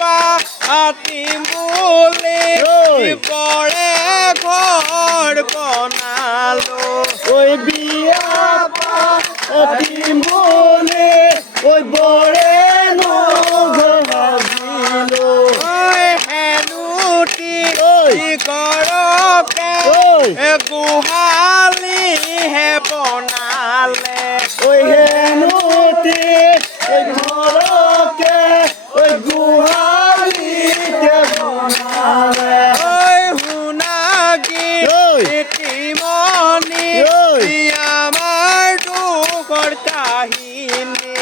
পাতিম বুলি বৰে ঘৰ বনালো ঐ বিয়া পাতিম বুলি ঐ বৰে নভাবিলো হেনুটি গৰকে গোহালিহে বনালে ঐ হেনুটি ঘৰকে ঐ গোহালিকে বনালে শুনাগি তিমনি আমাৰ দুখৰ কাহিনী।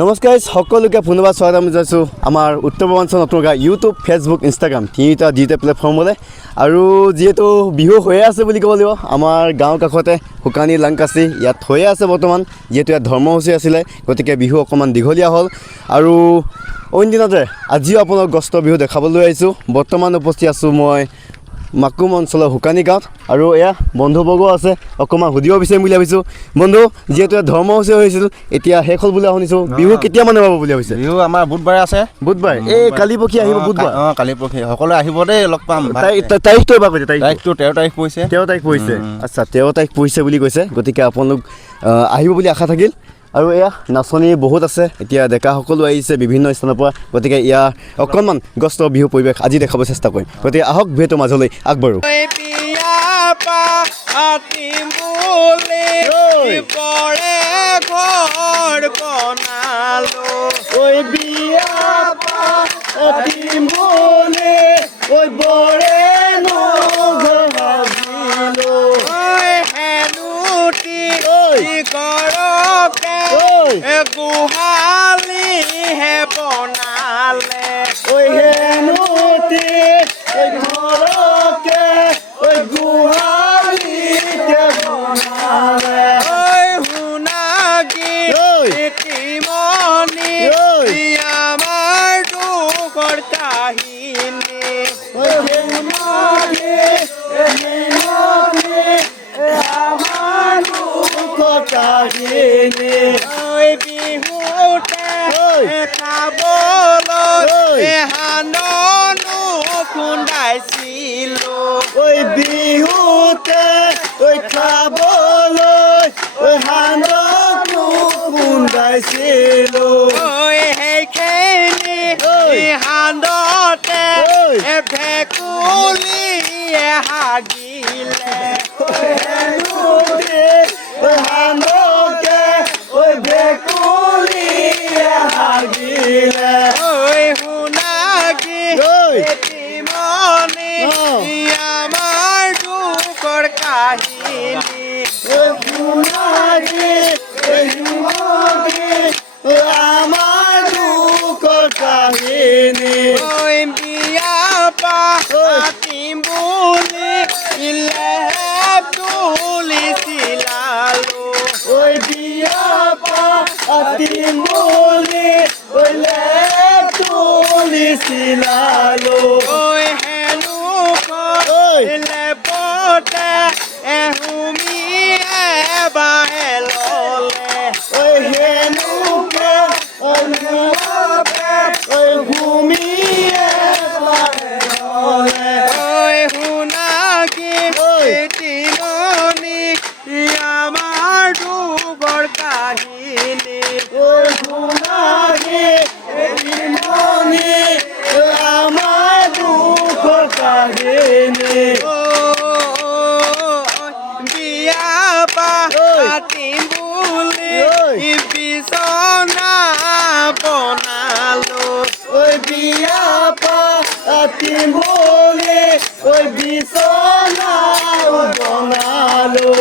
নমস্কাৰ সকলোকে পুনৰবাৰ স্বাগতম জনাইছোঁ আমাৰ উত্তৰ পূৰ্বাঞ্চল নতুনগা ইউটিউব ফেচবুক ইনষ্টাগ্ৰাম তিনিটা ডিজিটেল প্লেটফৰ্মলৈ। আৰু যিহেতু বিহু হৈয়ে আছে বুলি ক'ব লাগিব, আমাৰ গাঁৱৰ কাষতে শুকানী লাংকাচি ইয়াত হৈয়ে আছে বৰ্তমান, যিহেতু ইয়াত ধৰ্মসূচী আছিলে, গতিকে বিহু অকণমান দীঘলীয়া হ'ল। আৰু অইন দিনতে আজিও আপোনাক গষ্ট বিহু দেখাবলৈ আহিছোঁ। বৰ্তমান উপস্থিত আছোঁ মই মাকুম অঞ্চলৰ শুকানী গাঁৱত, আৰু এয়া বন্ধুবৰ্গ আছে, অকণমান সুধিব বিচাৰিম বুলি ভাবিছোঁ। বন্ধু, যিহেতু ইয়াত ধৰ্মসূচী হৈছিল, এতিয়া শেষ হ'ল বুলি শুনিছোঁ, বিহু কেতিয়া মানে পাব বুলি ভাবিছে? বিহু আমাৰ বুধবাৰে আছে। বুধবাৰ, এই কালি পৰহি আহিব বুধবাৰ। কালি পৰহি সকলোৱে আহিব দেই, লগ পাম। তাৰিখটো এবাৰ কৈছে? তাৰিখটো 13 তাৰিখ পৰিছে। 13 তাৰিখ পৰিছে, আচ্ছা 13 তাৰিখ পৰিছে বুলি কৈছে, গতিকে আপোনালোক আহিব বুলি আশা থাকিল। আৰু এয়া নাচনি বহুত আছে, এতিয়া ডেকাসকলো আহিছে বিভিন্ন স্থানৰ পৰা, গতিকে ইয়াৰ অকণমান গষ্ট বিহু পৰিৱেশ আজি দেখাব চেষ্টা কৰিম। গতিকে আহক ভিডিঅ'টোৰ মাজলৈ আগবাঢ়ো। পাতিম বুলি বৰে ঘৰ বনালো ঐ বিয়া পাতিম বুলি ঐ বৰে নভাবিলো হেনুটি গৰকে গোহালিহে বনালে ঐ হেনুটি ঘৰকে ঐ গোহালিকে বনালে শুনাগি তিমনি আমাৰ দুখৰ কাহিনী বিহুতে খাবলৈ হাননো খুন্দাইছিলো বিহুতে খাবলৈ হাননো খুন্দাইছিলো সেইখিনি হান্দতে ভেকুলীয়ে হাগিলে হানকে ভেকুলীয়ে হাগিলে শুনাগি তিমনি আমাৰ দুখৰ কাহিনী আমাৰ দুখৰ কাহিনী বিয়া পাতিম বুলি তুলিছিলালো বিয়া পাতিম বুলি তুলিছিলালো হেনো লেপতে এহুমিয়ে বাহে ললে শুনাগি তিমনি আমাৰ দুখৰ কাহিনী আমাৰ দুখৰ কাহিনী বিয়া পাতিম বুলি বিচনা বনালো বিয়া পাতিম বুলি বিচনা বনালো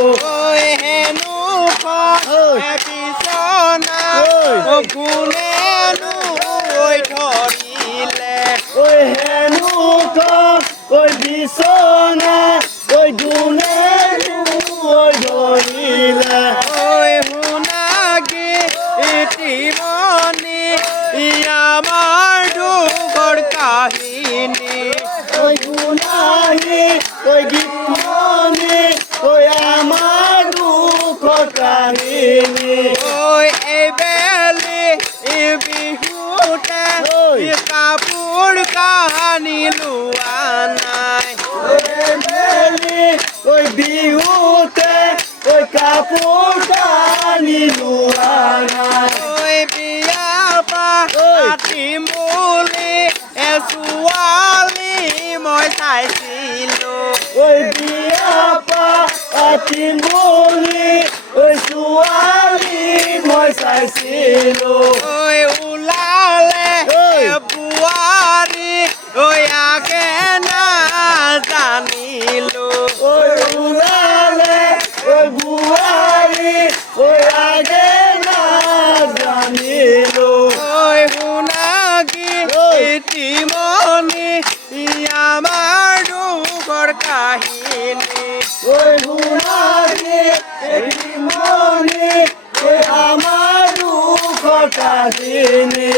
হেনো বিচনা গুণেনো ধৰিলে হেনো বিচনা গুণে ধৰিলে শুনাগি তিমনি আমাৰ দুখৰ কাহিনী গীতমণি আমাৰ দুখৰ কাহিনী এইবেলি বিহুতে কাপোৰ কাপোৰ কাহানি লোৱা নাই ঐ বিহুতে ঐ কাপোৰ কানি লোৱা নাই ঐ বিয়া পাতিম বুলি ছোৱালী মই চাইছিলোঁ ঐ বিয়া পাতিম বুলি ঐ ছোৱালী মই চাইছিলোঁ ঐ ওলালে ঐ বোৱাৰী ঐ আগে নাজানিলোঁ ঐ ওলালে ঐ বোৱাৰী ঐ আগে নাজানিলোঁ ঐ সোণাগী ঐ তিমনি আমাৰ দুখৰ কাহিনী ঐ সোণালী মনি ঐ আমাৰ দুখৰ কাহিনী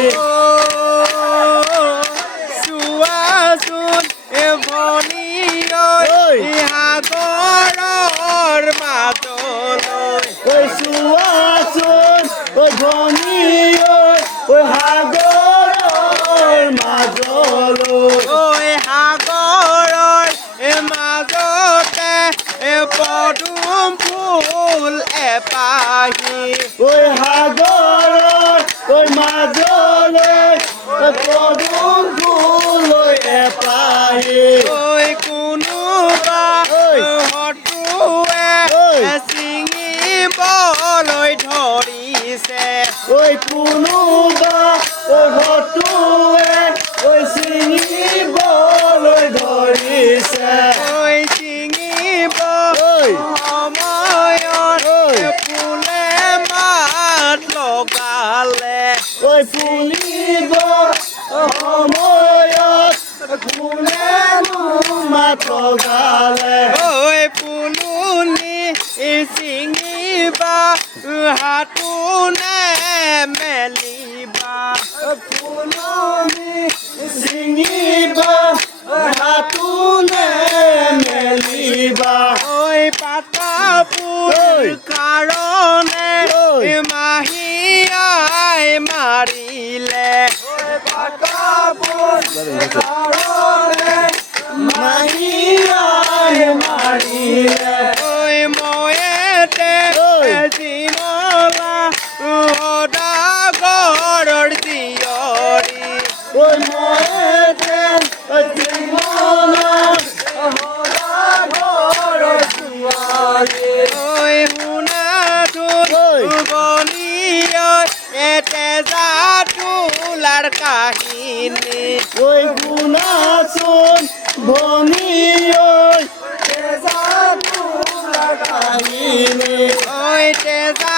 চোৱাচোন ভনী ঐ সাগৰৰ মাজলৈ ঐ চোৱাচোন ঐ ভনী ঐ সাগৰৰ মাজলৈ ঐ সাগৰৰ মাজতে পদুম ফুল এপাহি ঐ সাগৰৰ ঐ মাজলৈ পদুম ফুলৈ এপাহি ঐ কোনোবা ঐ শত্ৰুৱে ঐ ছিঙিবলৈ ধৰিছে ঐ কোনোবা ঐ শত্ৰুৱে ঐ ছিঙিবলৈ ধৰিছে ঐ ছিঙিব ঐ সময়ত ঐ ফুলে মাত লগালে ঐ ফুলিব সময়ত ফুলে মাত গালে ঐ ফুলুনি ছিঙিবা হাতোনে মেলিবা ফুলনি ছিঙিবা হাতোনে মেলিবা ঐ পাতাপুৰ ঐ কাৰণে ঐ মাহীয়াই মাৰিলে মাৰিয়াই মাৰিলে ঐ ময়েতে ঐ জিমলা সদাগৰৰ জীয়ৰী ঐ ময়েতে জীৱনত সদাগৰৰ ছোৱালী ঐ শুনাচোন ঐ বনিয়ৰ এতেজা তোলাৰ কাহিনী ঐ শুনাচোন ভনী ঐ তেজা তোলাৰ কাহিনী ঐ তেজা